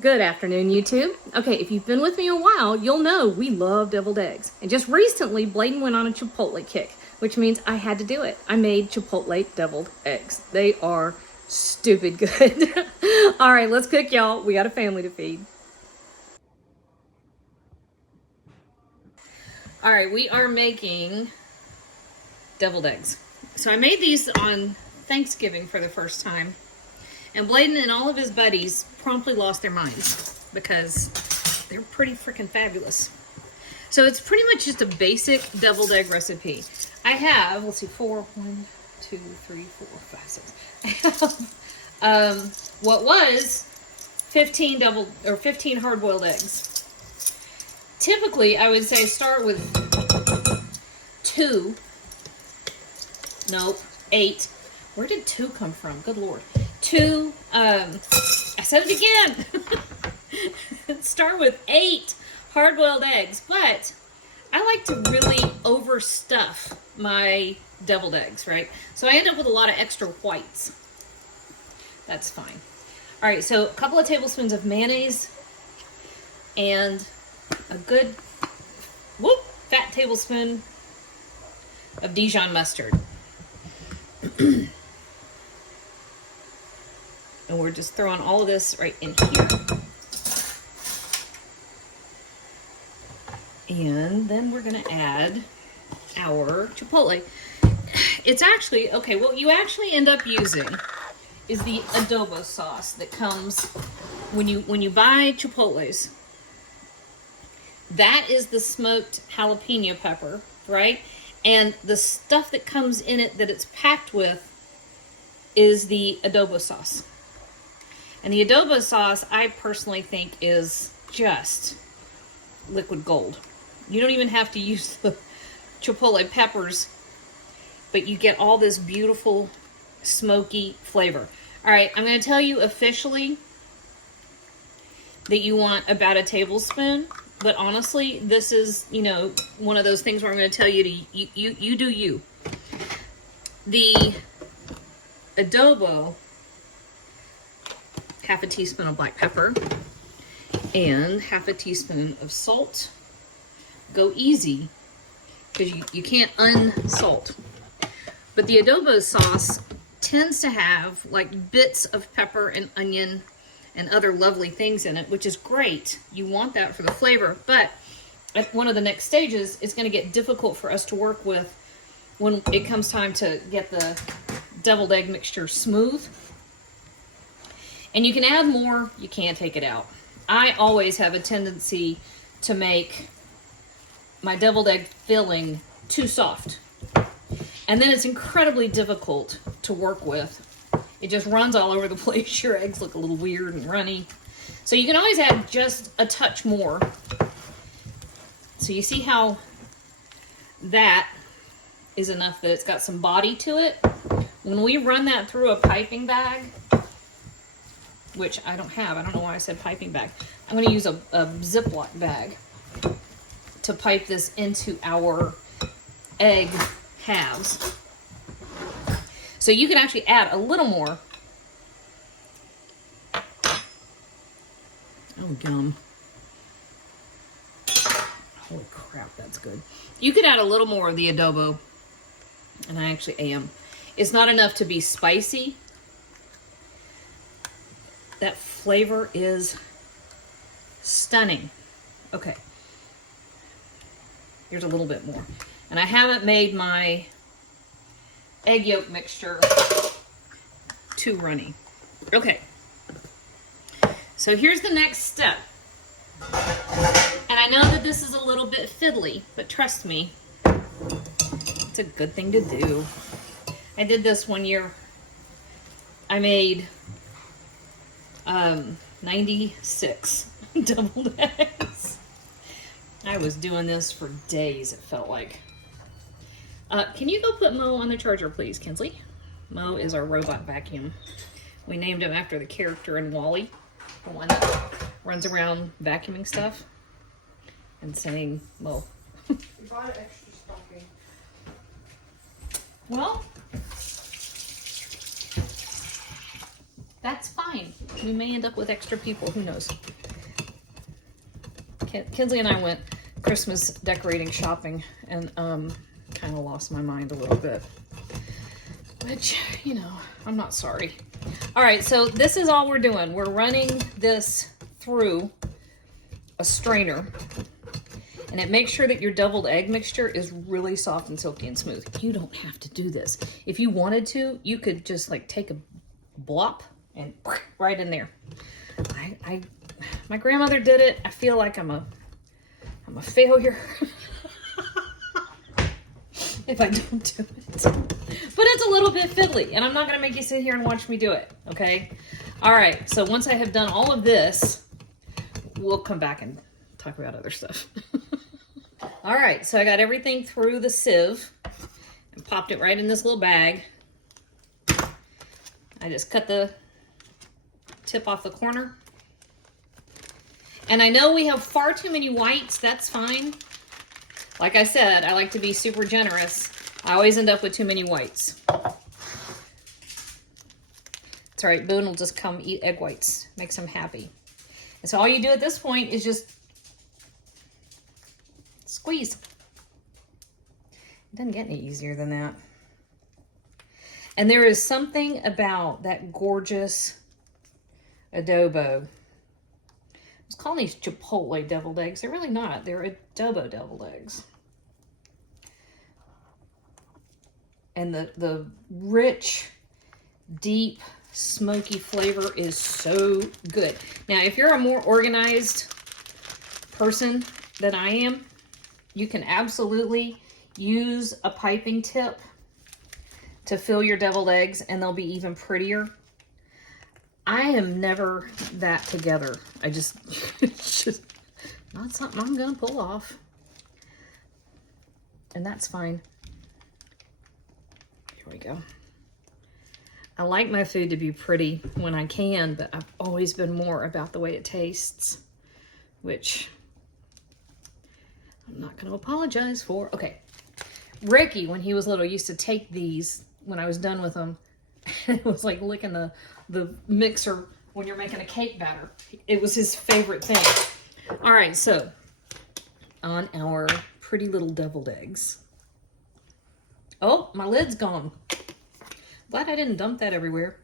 Good afternoon, YouTube. Okay, if you've been with me a while, you'll know we love deviled eggs. And just recently, Bladen went on a Chipotle kick, which means I had to do it. I made Chipotle deviled eggs. They are stupid good. All right, let's cook, y'all. We got a family to feed. All right, we are making deviled eggs. So I made these on Thanksgiving for the first time. And Bladen and all of his buddies promptly lost their minds because they're pretty freaking fabulous. So it's pretty much just a basic deviled egg recipe. I have, let's see, 1, 2, 3, 4, 5, 6. I have what was 15 hard-boiled eggs. Typically, I would say start with 2. Nope, 8. Where did 2 come from? Good Lord. 2, I said it again. Start with 8 hard-boiled eggs, but I like to really overstuff my deviled eggs, right? So I end up with a lot of extra whites. That's fine. All right, so a couple of tablespoons of mayonnaise and a good, fat tablespoon of Dijon mustard. And we're just throwing all of this right in here. And then we're gonna add our chipotle. It's actually, okay, what you actually end up using is the adobo sauce that comes when you buy chipotles. That is the smoked jalapeno pepper, right? And the stuff that comes in it that it's packed with is the adobo sauce. And the adobo sauce, I personally think, is just liquid gold. You don't even have to use the chipotle peppers, but you get all this beautiful smoky flavor. All right, I'm going to tell you officially that you want about a tablespoon, but honestly, this is, one of those things where I'm going to tell you to you do you. The adobo, half a teaspoon of black pepper and half a teaspoon of salt. Go easy because you can't unsalt. But the adobo sauce tends to have like bits of pepper and onion and other lovely things in it, which is great. You want that for the flavor, but at one of the next stages, it's going to get difficult for us to work with when it comes time to get the deviled egg mixture smooth. And you can add more, you can't take it out. I always have a tendency to make my deviled egg filling too soft. And then it's incredibly difficult to work with. It just runs all over the place. Your eggs look a little weird and runny. So you can always add just a touch more. So you see how that is enough that it's got some body to it. When we run that through a piping bag, which I don't have. I don't know why I said piping bag. I'm going to use a Ziploc bag to pipe this into our egg halves. So you can actually add a little more. Oh, yum. Holy crap, that's good. You could add a little more of the adobo, and I actually am. It's not enough to be spicy. That flavor is stunning. Okay. Here's a little bit more. And I haven't made my egg yolk mixture too runny. Okay. So here's the next step. And I know that this is a little bit fiddly, but trust me, it's a good thing to do. I did this one year. I made 96 deviled eggs. I was doing this for days, it felt like. Can you go put Mo on the charger, please, Kinsley? Mo is our robot vacuum. We named him after the character in WALL-E, the one that runs around vacuuming stuff and saying Mo. You brought extra stuffing. Well, That's fine. We may end up with extra people. Who knows? Kinsley and I went Christmas decorating shopping and kind of lost my mind a little bit. Which, you know, I'm not sorry. All right, so this is all we're doing. We're running this through a strainer. And it makes sure that your deviled egg mixture is really soft and silky and smooth. You don't have to do this. If you wanted to, you could just like take a blop and right in there. My grandmother did it. I feel like I'm a failure if I don't do it. But it's a little bit fiddly, and I'm not gonna make you sit here and watch me do it, okay? All right, so once I have done all of this, we'll come back and talk about other stuff. All right, so I got everything through the sieve and popped it right in this little bag. I just cut the tip off the corner. And I know we have far too many whites. That's fine. Like I said, I like to be super generous. I always end up with too many whites. It's all right. Boone will just come eat egg whites. Makes him happy. And so all you do at this point is just squeeze. It doesn't get any easier than that. And there is something about that gorgeous adobo. I was calling these Chipotle deviled eggs. They're really not. They're adobo deviled eggs. And the rich, deep, smoky flavor is so good. Now, if you're a more organized person than I am, you can absolutely use a piping tip to fill your deviled eggs, and they'll be even prettier. I am never that together. It's just not something I'm gonna pull off. And that's fine. Here we go. I like my food to be pretty when I can, but I've always been more about the way it tastes, which I'm not gonna apologize for. Okay. Ricky, when he was little, used to take these when I was done with them. It was like licking the mixer when you're making a cake batter. It was his favorite thing. All right, so on our pretty little deviled eggs. Oh, my lid's gone. Glad I didn't dump that everywhere.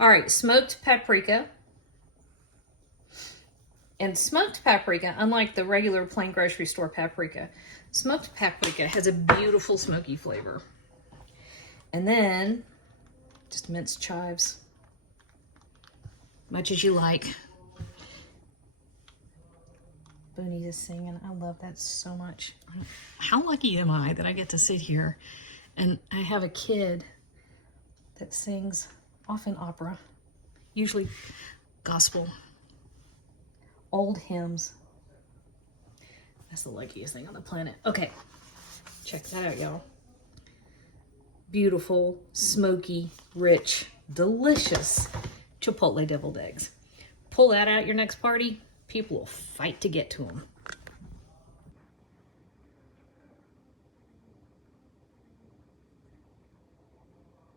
All right, smoked paprika. And smoked paprika, unlike the regular plain grocery store paprika, smoked paprika has a beautiful smoky flavor. And then just minced chives. Much as you like. Booney is singing. I love that so much. How lucky am I that I get to sit here and I have a kid that sings often opera, usually gospel, old hymns. That's the luckiest thing on the planet. Okay, check that out, y'all. Beautiful, smoky, rich, delicious Chipotle deviled eggs. Pull that out at your next party. People will fight to get to them.